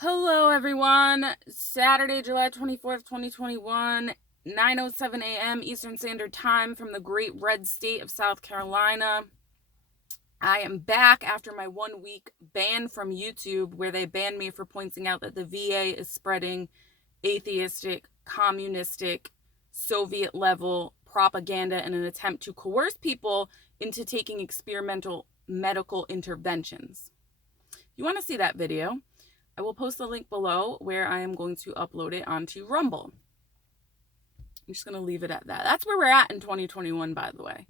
Hello, everyone. Saturday, July 24th, 2021, 9:07 a.m. Eastern Standard Time from the great red state of South Carolina. I am back after my 1 week ban from YouTube, where they banned me for pointing out that the VA is spreading atheistic, communistic, Soviet level propaganda in an attempt to coerce people into taking experimental medical interventions. If you want to see that video, I will post the link below where I am going to upload it onto Rumble. I'm just going to leave it at that. That's where we're at in 2021, by the way.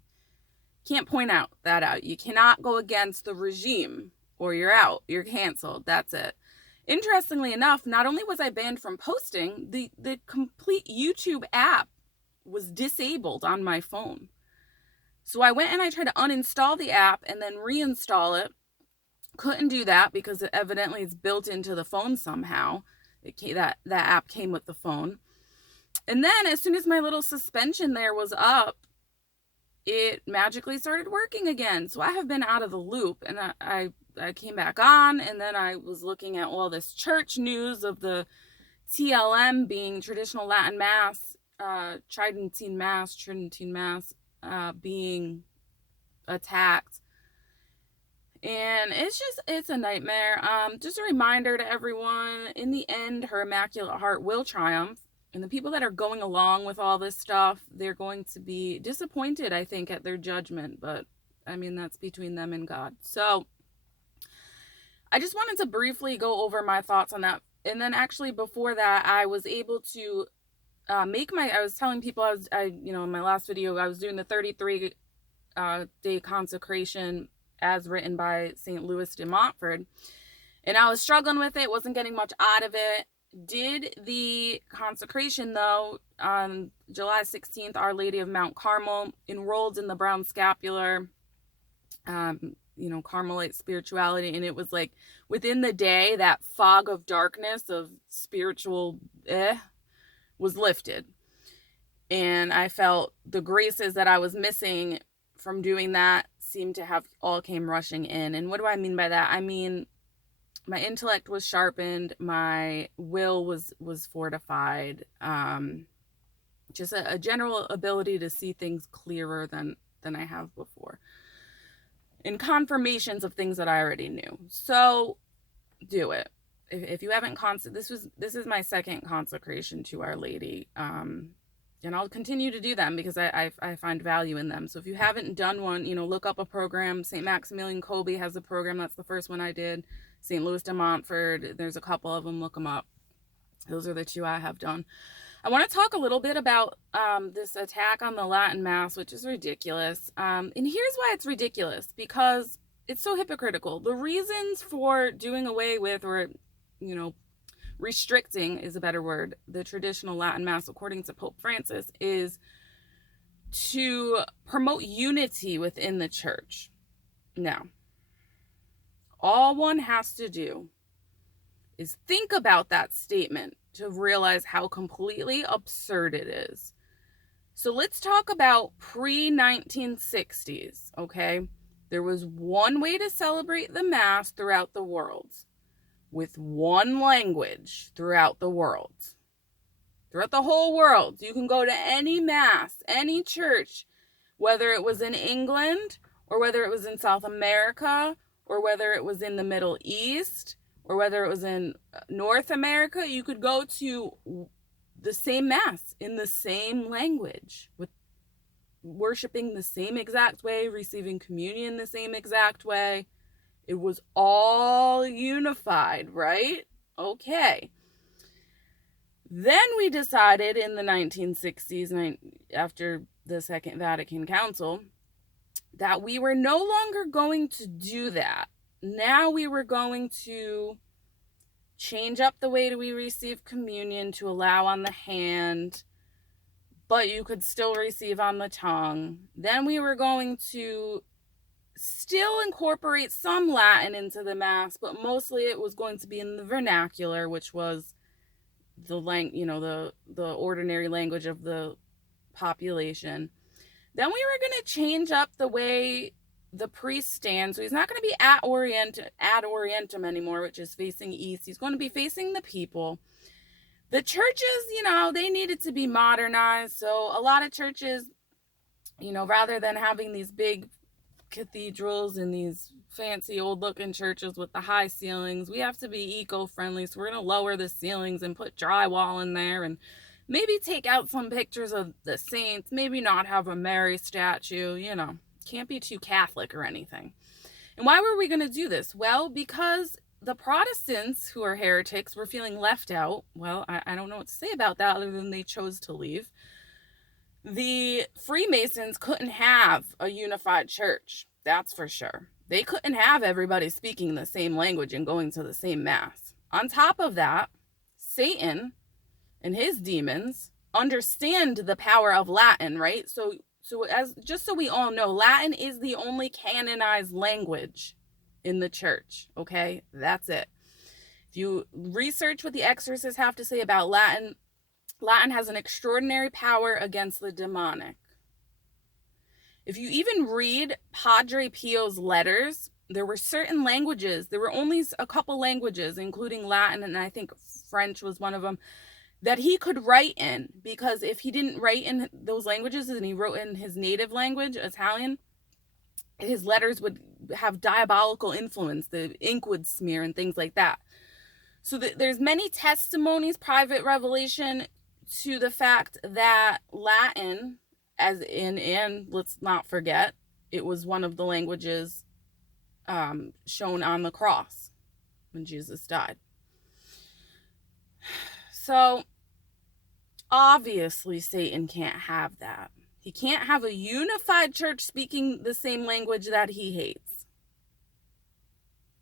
Can't point that out. You cannot go against the regime or you're out. You're canceled. That's it. Interestingly enough, not only was I banned from posting, the complete YouTube app was disabled on my phone. So I went and I tried to uninstall the app and then reinstall it. Couldn't do that because evidently it's built into the phone somehow. That app came with the phone. And then as soon as my little suspension there was up, it magically started working again. So I have been out of the loop, and I came back on, and then I was looking at all this church news of the TLM being traditional Latin Mass, Tridentine Mass, being attacked. And it's a nightmare. Just a reminder to everyone, in the end, her Immaculate Heart will triumph. And the people that are going along with all this stuff, they're going to be disappointed, I think, at their judgment. But, I mean, that's between them and God. So, I just wanted to briefly go over my thoughts on that. And then actually before that, I was able to I was telling people in my last video, I was doing the 33 day consecration as written by St. Louis de Montfort. And I was struggling with it, wasn't getting much out of it. Did the consecration, though, on July 16th, Our Lady of Mount Carmel, enrolled in the Brown Scapular, Carmelite spirituality. And it was like within the day, that fog of darkness of spiritual was lifted. And I felt the graces that I was missing from doing that seemed to have all came rushing in. And what do I mean by that? I mean, my intellect was sharpened, my will was fortified, just a general ability to see things clearer than I have before, and confirmations of things that I already knew. So do it. If you haven't this is my second consecration to Our Lady, and I'll continue to do them because I find value in them. So if you haven't done one, look up a program. St. Maximilian Kolbe has a program. That's the first one I did. St. Louis de Montfort, there's a couple of them. Look them up. Those are the two I have done. I want to talk a little bit about this attack on the Latin Mass, which is ridiculous. And here's why it's ridiculous, because it's so hypocritical. The reasons for doing away with, or restricting is a better word, the traditional Latin Mass, according to Pope Francis, is to promote unity within the church. Now, all one has to do is think about that statement to realize how completely absurd it is. So let's talk about pre-1960s, okay? There was one way to celebrate the Mass throughout the world, with one language throughout the world. Throughout the whole world. You can go to any Mass, any church, whether it was in England, or whether it was in South America, or whether it was in the Middle East, or whether it was in North America. You could go to the same Mass in the same language, with worshiping the same exact way, receiving communion the same exact way. It was all unified, right? Okay. Then we decided in the 1960s, after the Second Vatican Council, that we were no longer going to do that. Now we were going to change up the way that we receive communion to allow on the hand, but you could still receive on the tongue. Then we were going to still incorporate some Latin into the Mass, but mostly it was going to be in the vernacular, which was the ordinary language of the population. Then we were going to change up the way the priest stand. So he's not going to be at Orientum anymore, which is facing east. He's going to be facing the people. The churches, they needed to be modernized. So a lot of churches, rather than having these big cathedrals and these fancy old looking churches with the high ceilings, we have to be eco-friendly. So we're going to lower the ceilings and put drywall in there, and maybe take out some pictures of the saints, maybe not have a Mary statue, can't be too Catholic or anything. And why were we going to do this? Well, because the Protestants, who are heretics, were feeling left out. Well, I don't know what to say about that other than they chose to leave. The Freemasons couldn't have a unified church, that's for sure. They couldn't have everybody speaking the same language and going to the same mass. On top of that, Satan and his demons understand the power of Latin, right? So just so we all know, Latin is the only canonized language in the church, okay? That's it. If you research what the exorcists have to say about Latin, Latin has an extraordinary power against the demonic. If you even read Padre Pio's letters, there were certain languages, there were only a couple languages, including Latin, and I think French was one of them, that he could write in, because if he didn't write in those languages and he wrote in his native language, Italian, his letters would have diabolical influence. The ink would smear and things like that. So there's many testimonies, private revelation, to the fact that Latin, and let's not forget, it was one of the languages shown on the cross when Jesus died. So obviously Satan can't have that. He can't have a unified church speaking the same language that he hates.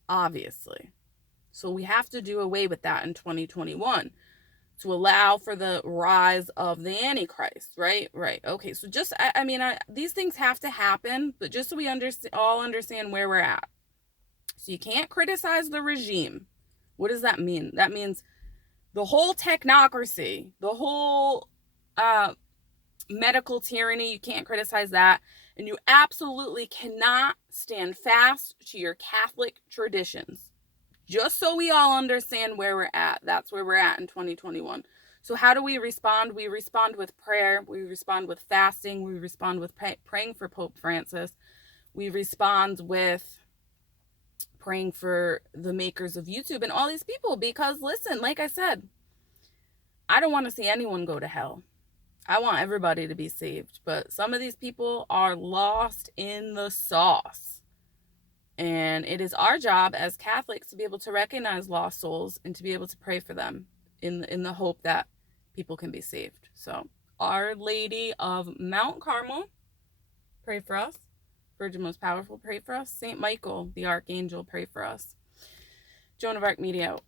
Obviously. So we have to do away with that in 2021 to allow for the rise of the Antichrist, right? Right. Okay, so just, these things have to happen, but just so we all understand where we're at. So you can't criticize the regime. What does that mean? That means the whole technocracy, the whole medical tyranny, you can't criticize that. And you absolutely cannot stand fast to your Catholic traditions. Just so we all understand where we're at. That's where we're at in 2021. So how do we respond? We respond with prayer. We respond with fasting. We respond with praying for Pope Francis. We respond with praying for the makers of YouTube and all these people. Because listen, like I said, I don't want to see anyone go to hell. I want everybody to be saved. But some of these people are lost in the sauce. And it is our job as Catholics to be able to recognize lost souls and to be able to pray for them in the hope that people can be saved. So, Our Lady of Mount Carmel, pray for us. Virgin Most Powerful, pray for us. Saint Michael, the Archangel, pray for us. Joan of Arc Media out.